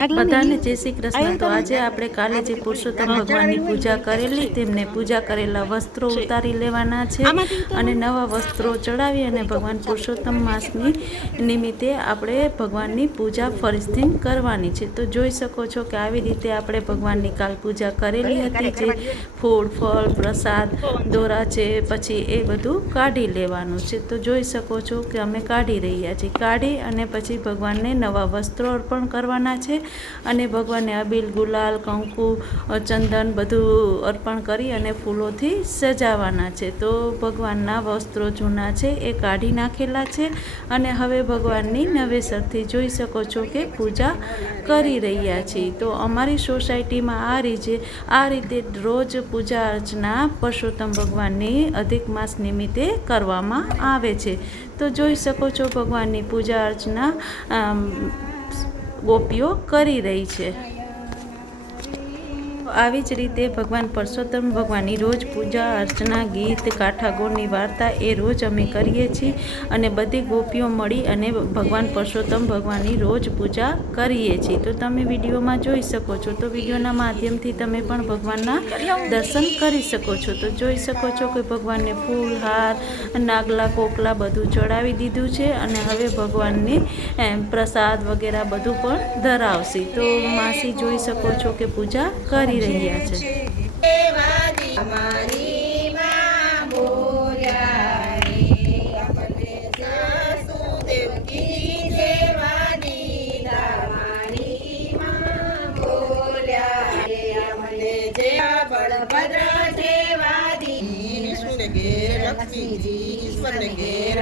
બધાને જય શ્રી કૃષ્ણ। તો આજે આપણે કાલે જે પુરુષોત્તમ ભગવાનની પૂજા કરેલી તેમને પૂજા કરેલા વસ્ત્રો ઉતારી લેવાના છે અને નવા વસ્ત્રો ચડાવી અને ભગવાન પુરુષોત્તમ માસની નિમિત્તે આપણે ભગવાનની પૂજા ફરીથી કરવાની છે। તો જોઈ શકો છો કે આવી રીતે આપણે ભગવાનની કાલ પૂજા કરેલી હતી, જે ફૂલ ફળ પ્રસાદ દોરા છે પછી એ બધું કાઢી લેવાનું છે। તો જોઈ શકો છો કે અમે કાઢી રહ્યા છીએ, કાઢી અને પછી ભગવાનને નવા વસ્ત્રો અર્પણ કરવાના છે અને ભગવાનને અબીલ ગુલાલ કંકુ ચંદન બધું અર્પણ કરી અને ફૂલોથી સજાવવાના છે। તો ભગવાનના વસ્ત્રો જૂના છે એ કાઢી નાખેલા છે અને હવે ભગવાનની નવેસરથી જોઈ શકો છો કે પૂજા કરી રહ્યા છીએ। તો અમારી સોસાયટીમાં આ રીતે રોજ પૂજા અર્ચના પુરુષોત્તમ ભગવાનની અધિક માસ નિમિત્તે કરવામાં આવે છે। તો જોઈ શકો છો ભગવાનની પૂજા અર્ચના ગોપીઓ કરી રહી છે। આવી જ રીતે ભગવાન પુરુષોત્તમ ભગવાનની રોજ પૂજા અર્ચના ગીત કાઠા ગોળની વાર્તા એ રોજ અમે કરીએ છીએ અને બધી ગોપીઓ મળી અને ભગવાન પુરુષોત્તમ ભગવાનની રોજ પૂજા કરીએ છીએ। તો તમે વિડીયોમાં જોઈ શકો છો, તો વિડીયોના માધ્યમથી તમે પણ ભગવાનના દર્શન કરી શકો છો। તો જોઈ શકો છો કે ભગવાનને ફૂલ હાર નાગલા કોકલા બધું ચડાવી દીધું છે અને હવે ભગવાનને પ્રસાદ વગેરે બધું પણ ધરાવશે। તો માસી જોઈ શકો છો કે પૂજા કરી રહ્યા છે।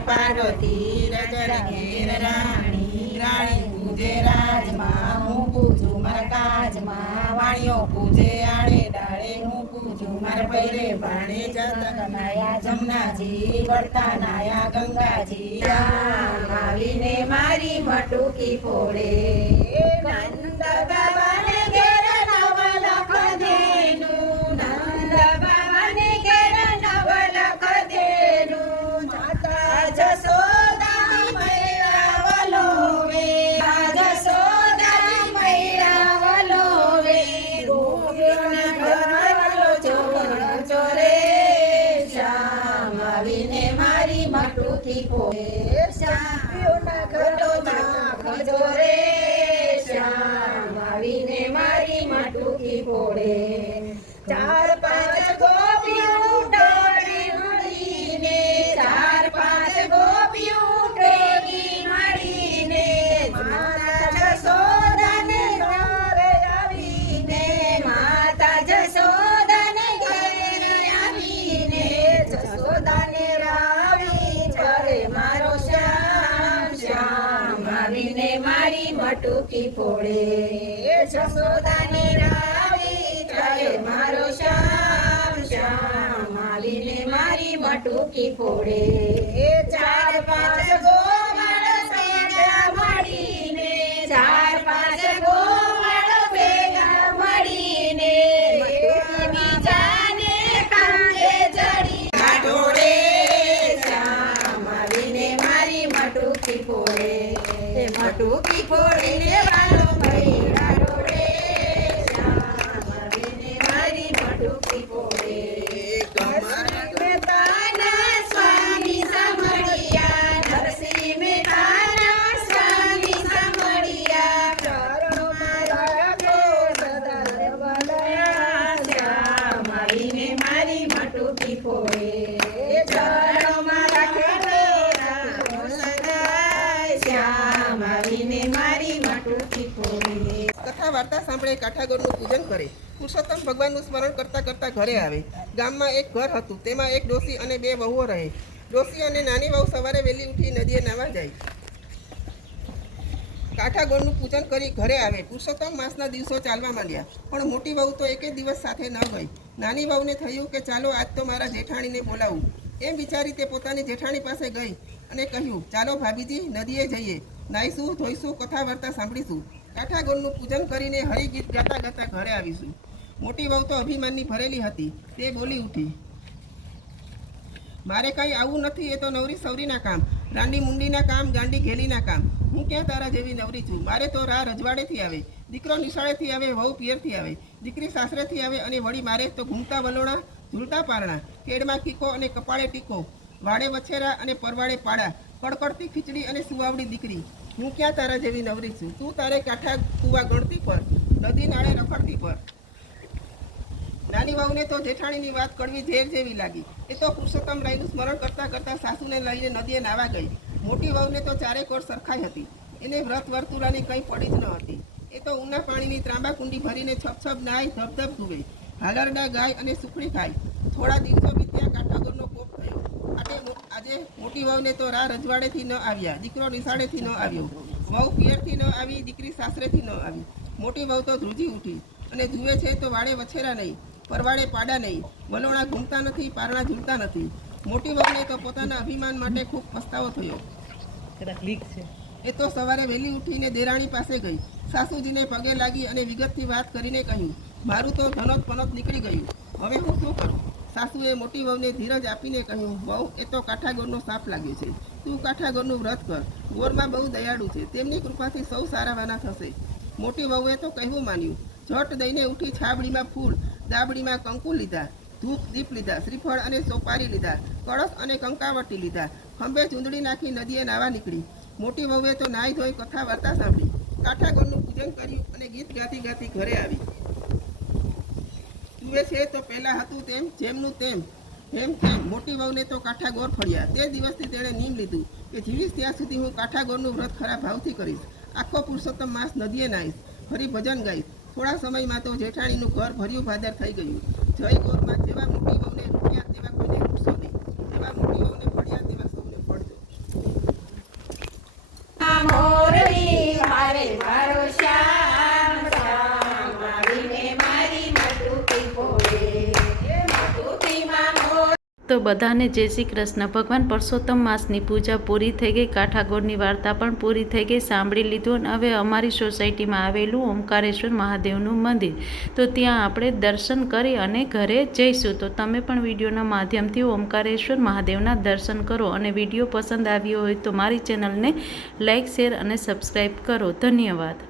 પાર્વતી રાણી પૂજે રાજમાં, હું પૂજું મારા કાજમાં, વાણીઓ પૂજે આડે ડાળે, હું પૂજું મારા પૈરે ભાણે, જતા નાયા જમનાજી વળતા નાયા ગંગાજી, આવીને મારી મટુકી ફોડે, નંદ બાબાને ઘેર નવ લખ દેનું, નંદ બાબાને ઘેર નવ લખ દેનું, જાતા જસોદા મૈરા વલોવે, જસોદા મૈરા વલોવે, ગોપીઓના ઘરવાળો ચોરે, શ્યામ આવીને મારી મટુકી ફોડે, શ્યામના ઘરોમાં ખજોરે, શ્યામ આવીને મારી મટુકી ફોડે, ચાર પાંચ ગોપીઓ ટોળી મળીને, ચાર પાંચ ગોપીઓ ટોળી મળીને, માતા જશોદાને ઘરે આવીને, માતા જશોદાને ઘરે આવીને, જશોદાને રાવી ચરે મારો શ્યામ, શ્યામ આવીને મારી મટુકી ફોડે, જશોદાને રાવી ચરે મારો શ્યામ, શ્યામ આવીને મારી મટુકી ફોડે, ચાર પાંચ ગોવાળ ભેગા મળીને, ચાર પાંચ ગોવાળ ભેગા મળીને, બીજાને કાંડે ચડી ઢોળે, શ્યામ આવીને મારી મટુકી ફોડે, મટુકી ફોડીને વાલો ભૈરા ઢોળે, શ્યામ આવીને મારી મટુકી ફોડે, નરસિંહ મહેતાના સ્વામી સાંભળ્યા, નરસિંહ મહેતાના સ્વામી સાંભળ્યા, ચરણોમાં રાખો સદા વલયા, શ્યામ આવીને મારી મટુકી ફોડે, ચરણોમાં રાખો સદા, શ્યામ આવીને મારી મટુકી ફોડે। કથા વાર્તા સાંભળે, કાઠાગોળનું પૂજન કરે, પુરુષોત્તમ ભગવાનનું સ્મરણ કરતા કરતા ઘરે આવે। ગામમાં એક ઘર હતું, તેમાં એક ડોસી અને બે વહુઓ રહે। ડોસી અને નાની વહુ સવારે વહેલી ઉઠી નદીએ નાવા જાય, કાઠાગોળનું પૂજન કરી ઘરે આવે। પુરુષોત્તમ માસના દિવસો ચાલવા માંડ્યા, પણ મોટી વહુ તો એકે દિવસ સાથે ન ગઈ। નાની વહુને થયું કે ચાલો આજ તો મારા જેઠાણીને બોલાવું, એમ વિચારી તે પોતાની જેઠાણી પાસે ગઈ અને કહ્યું, ચાલો ભાભીજી નદીએ જઈએ, નાહીશું ધોઈશું, કથા વાર્તા સાંભળીશું, કાઠાગોળનું પૂજન કરીને હરિગીત ગાતા ગાતા ઘરે આવીશું। મોટી વહુ તો અભિમાનની ભરેલી હતી, તે બોલી ઉઠી, મારે કંઈ આવું નથી, એ તો નવરી સવરીના કામ, રાંડી મુંડીના કામ, ગાંડી ઘેલીના કામ, હું ક્યાં તારા જેવી નવરી છું, મારે તો રા રજવાડેથી આવે, દીકરો નિશાળેથી આવે, વહુ પિયરથી આવે, દીકરી સાસરેથી આવે અને વળી મારે તો ઘૂમતા વલોણા, ઝૂલતા પારણા, કેડમાં કીકો અને કપાળે ટીકો, વાડે વછેરા અને પરવાડે પાડા, કડકડતી ખીચડી અને સુવાવડી દીકરી. હું ક્યાં તારા જેવી નવરી છું? તું તારે કાંઠા કૂવા ગણતી પર, નદી નાળે રખડતી પર. નાની વહુને તો જેઠાણીની વાત કડવી ઝેર જેવી લાગી. એ તો પુરુષોત્તમ રાયનું સ્મરણ કરતાં કરતાં સાસુને લઈને નદીએ નાવા ગઈ. મોટી વહુને તો ચારે કોર સરખાઈ હતી. એને વ્રત વર્તુળાની કંઈ પડી જ ન હતી. એ તો ઊના પાણીની ત્રાંબા કુંડી ભરીને છપ નાય, ધબધબ ધુવે, હાલરડા ગાય અને સુખડી ખાય. થોડા દિવસો વીત્યા, કાંઠાગોરનો કોપ થયો. આજે મોટી વહુને તો રા રજવાડેથી ન આવ્યા, દીકરો નિશાળેથી ન આવ્યો, વહુ પિયરથી ન આવી, દીકરી સાસરેથી ન આવી. મોટી વહુ તો ધ્રુજી ઉઠી અને જુએ છે તો વાડે વછેરા નહીં, પરવાડે પાડા નહીં, વલોણા ઘૂમતા નથી, પારણા ઝૂલતા નથી. મોટી વહુને તો પોતાના અભિમાન માટે ખૂબ પસ્તાવો થયો. એ તો સવારે વહેલી ઉઠીને દેરાણી પાસે ગઈ, સાસુજીને પગે લાગી અને વિગતથી વાત કરીને કહ્યું, મારું તો ધનોત પનોત નીકળી ગયું, હવે હું શું કરું? સાસુએ મોટી વહુને ધીરજ આપીને કહ્યું, વહુ, એ તો કાંઠાગોરનો સાપ લાગ્યો છે. તું કાંઠાગોરનું વ્રત કર. ગોરમાં બહુ દયાળુ છે, તેમની કૃપાથી સૌ સારાવાના થશે. મોટી વહુએ તો કહેવું માન્યું. ઝટ દઈને ઉઠી છાબડીમાં ફૂલ, દાબડીમાં કંકુ લીધા, ધૂપ દીપ લીધા, શ્રીફળ અને સોપારી લીધા, કળશ અને કંકાવટી લીધા, ખંભે ચૂંદડી નાખી નદીએ નાવા નીકળી. મોટી વહુએ તો નાહી ધોઈ કથા વાર્તા સાંભળી, કાંઠાગોરનું પૂજન કર્યું અને ગીત ગાતી ગાતી ઘરે આવી. જુએ છે તો પહેલાં હતું તેમ, જેમનું તેમ મોટી વહુને તો કાંઠાગોર ફળ્યા. તે દિવસથી તેણે નિયમ લીધું કે જીવીશ ત્યાં સુધી હું કાંઠાગોરનું વ્રત ખરા ભાવથી કરીશ. આખો પુરુષોત્તમ માસ નદીએ નાહીશ, ફરી ભજન ગાઈશ. થોડા સમયમાં તો જેઠાણીનું ઘર ભર્યું ભાદર થઈ ગયું. જય ગોરમાં જેવા મોટી વહુને રૂપિયા તેવા કોઈને રૂપશો નહીં, જેવા મોટી વહુને ફળ્યા તેવા સૌને ફળજો. મોરલી મારે મારો શ્યામ શ્યામ આવીને મારી મટુકી ફોડે, મટુકીમાં મોર. તો બધાને જય શ્રી કૃષ્ણ. ભગવાન પરસોત્તમ માસની પૂજા પૂરી થઈ ગઈ, કાંઠાગોરની વાર્તા પણ પૂરી થઈ ગઈ, સાંભળી લીધું. અને હવે અમારી સોસાયટીમાં આવેલું ઓમકારેશ્વર મહાદેવનું મંદિર, તો ત્યાં આપણે દર્શન કરી અને ઘરે જઈશું. તો તમે પણ વિડીયોના માધ્યમથી ઓમકારેશ્વર મહાદેવના દર્શન કરો. અને વિડીયો પસંદ આવ્યો હોય તો મારી ચેનલને લાઇક, શેર અને સબસ્ક્રાઈબ કરો. ધન્યવાદ.